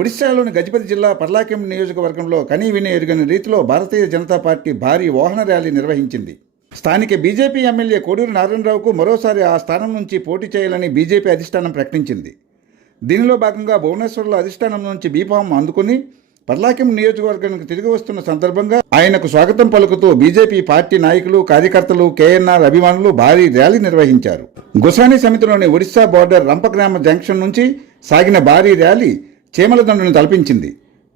ఒడిశాలోని గజపతి జిల్లా పర్లాకెం నియోజకవర్గంలో కనీ విని ఎరుగని రీతిలో భారతీయ జనతా పార్టీ భారీ వాహన ర్యాలీ నిర్వహించింది. స్థానిక బీజేపీ ఎమ్మెల్యే కోడూరు నారాయణరావుకు మరోసారి ఆ స్థానం నుంచి పోటీ చేయాలని బీజేపీ అధిష్టానం ప్రకటించింది. దీనిలో భాగంగా భువనేశ్వర్లో అధిష్టానం నుంచి బీఫామ్ అందుకుని పర్లాకెం నియోజకవర్గానికి తిరిగి వస్తున్న సందర్భంగా ఆయనకు స్వాగతం పలుకుతూ బీజేపీ పార్టీ నాయకులు, కార్యకర్తలు, కేఎన్ఆర్ అభిమానులు భారీ ర్యాలీ నిర్వహించారు. గుసాని సమితిలోని ఒడిశా బోర్డర్ రంపగ్రామ జంక్షన్ నుంచి సాగిన భారీ ర్యాలీ చీమలదండును తలపించింది.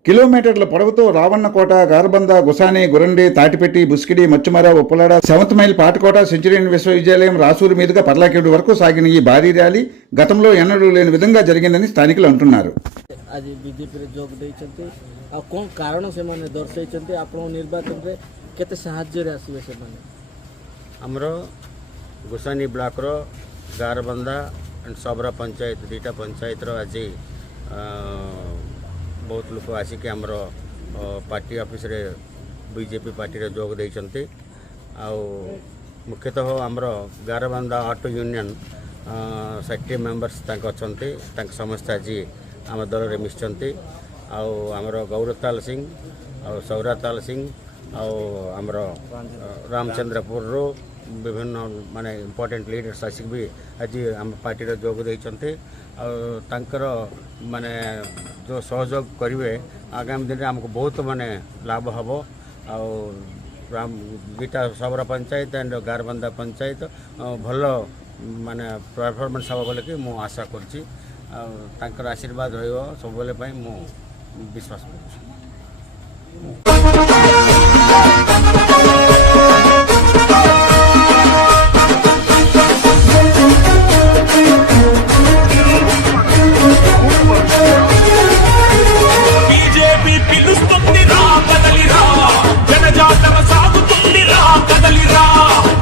కిలోమీటర్ల పొడవుతో రావణకోట, గారబంద, గుసాని, గురండి, తాటిపెట్టి, బుస్కిడి, మచ్చుమర, ఉప్పలాడ, 7th మైల్, పాటకోట, సెంచురియన్ విశ్వవిద్యాలయం, రాసూరు మీదుగా పర్లాకేడు వరకు సాగిన ఈ భారీ ర్యాలీ గతంలో ఎన్నడూ లేని విధంగా జరిగిందని స్థానికులు అంటున్నారు. ଆଜି ବିଜେପିରେ ଯୋଗ ଦେଇଛନ୍ତି ଆଉ କ'ଣ କାରଣ ସେମାନେ ଦର୍ଶାଇଛନ୍ତି? ଆପଣଙ୍କ ନିର୍ବାଚନରେ କେତେ ସାହାଯ୍ୟରେ ଆସିବେ ସେମାନେ? ଆମର ଗୋସାନି ବ୍ଲକର ଗାରବନ୍ଧା ଆଣ୍ଡ ସବରା ପଞ୍ଚାୟତ ଦୁଇଟା ପଞ୍ଚାୟତର ଆଜି ବହୁତ ଲୋକ ଆସିକି ଆମର ପାର୍ଟି ଅଫିସରେ ବିଜେପି ପାର୍ଟିରେ ଯୋଗ ଦେଇଛନ୍ତି। ଆଉ ମୁଖ୍ୟତଃ ଆମର ଗାରବନ୍ଧା ଅଟୋ ୟୁନିୟନ 60 ମେମ୍ବର୍ସ ତାଙ୍କ ଅଛନ୍ତି, ତାଙ୍କ ସମସ୍ତେ ଆଜି ଆମ ଦଳରେ ମିଶିଛନ୍ତି। ଆଉ ଆମର ଗୌରତାଲ ସିଂ ଆଉ ସୌରାତାଲ ସିଂ ଆଉ ଆମର ରାମଚନ୍ଦ୍ରପୁରରୁ ବିଭିନ୍ନ ମାନେ ଇମ୍ପୋର୍ଟାଣ୍ଟ ଲିଡର୍ସ ଆସିକି ବି ଆଜି ଆମ ପାର୍ଟିରେ ଯୋଗ ଦେଇଛନ୍ତି। ଆଉ ତାଙ୍କର ମାନେ ଯେଉଁ ସହଯୋଗ କରିବେ ଆଗାମୀ ଦିନରେ ଆମକୁ ବହୁତ ମାନେ ଲାଭ ହେବ। ଆଉ ଦୁଇଟା ସବରା ପଞ୍ଚାୟତ ଆଣ୍ଡ ଗାରବନ୍ଧା ପଞ୍ଚାୟତ ଭଲ ମାନେ ପରଫର୍ମାନ୍ସ ହେବ ବୋଲିକି ମୁଁ ଆଶା କରୁଛି। ଆଉ ତାଙ୍କର ଆଶୀର୍ବାଦ ରହିବ ସବୁବେଳେ ପାଇଁ ମୁଁ ବିଶ୍ୱାସ କରୁଛି। బీజేపీ పిలుస్తుంది రా కదలిరా, జనజాతర సాగుతుంది రా కదలిరా,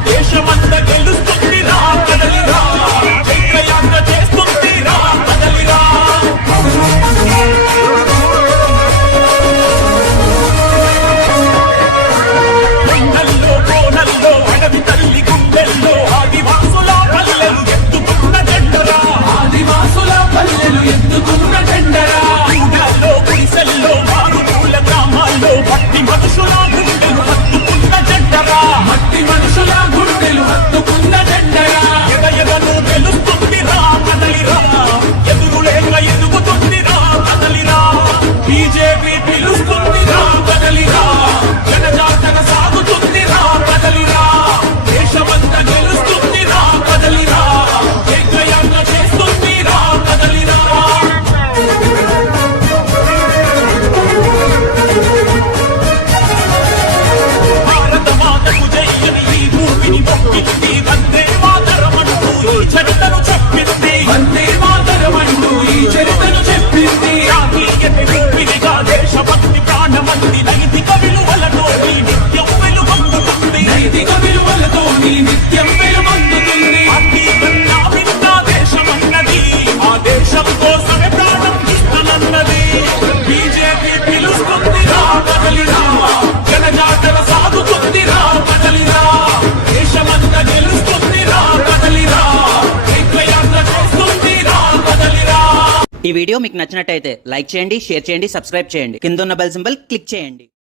దేశమంతా గెలుస్తుంది రా కదలిరా, చైత్రయాత్ర చేస్తుంది రా కదలిరా. కొండల్లో కోనల్లో అడవి తల్లి గుండెల్లో ఆదివాసుల పల్లెలు ఎత్తుకున్న జెండరా, ఆదివాసుల పల్లెలు ఎత్తుకున్న జెండరా. గుండెల్లో గుడిసెల్లో మారుమూల గ్రామాల్లో మట్టి మనుషుల గుండెలు హత్తుకున్న జెండరా, మట్టి మనుషుల గుండెలు హత్తుకున్న జెండరా. ఎదను గెలుస్తుంది రా కదలిరా, ఎదురులేక ఎదుగుతుంది రా కదలిరా. బీజేపీ పిలుస్తుంది రా కదలిరా, జనజాతర సాగుతుంది రా కదలిరా, దేశమంతా గెలుస్తుంది రా కదలిరా, చైత్రయాత్ర చేస్తుంది రా కదలిరా. భారత మాతకు జయని ఈ భూమిని మొక్కింది, వందే మాతరమంటూ ఈ చరితను చెప్పింది, వందే మాతరమంటూ ఈ చరితను చెప్పింది. రాజీయత రూపిణిగా దేశభక్తి ప్రాణమంది, నైతిక విలువలతో నీ నిత్యం వెలుగొందుతుంది, నైతిక విలువలతో నీ నిత్యం వెలుగొందుతుంది. అన్ని కన్నా భిన్న దేశమన్నది, ఆ దేశం కోసమే ప్రాణం ఇస్తానన్నది. బీజేపీ పిలుస్తుంది రా కదలిరా, జనజాతర సాగుతుంది రా కదలిరా, దేశమంతా గెలుస్తుంది రా కదలిరా, చైత్రయాత్ర చేస్తుంది రా కదలిరా. ఈ వీడియో మీకు నచ్చినట్టయితే లైక్ చేయండి, షేర్ చేయండి, సబ్స్క్రైబ్ చేయండి. కింద ఉన్న బెల్ సింబల్ క్లిక్ చేయండి.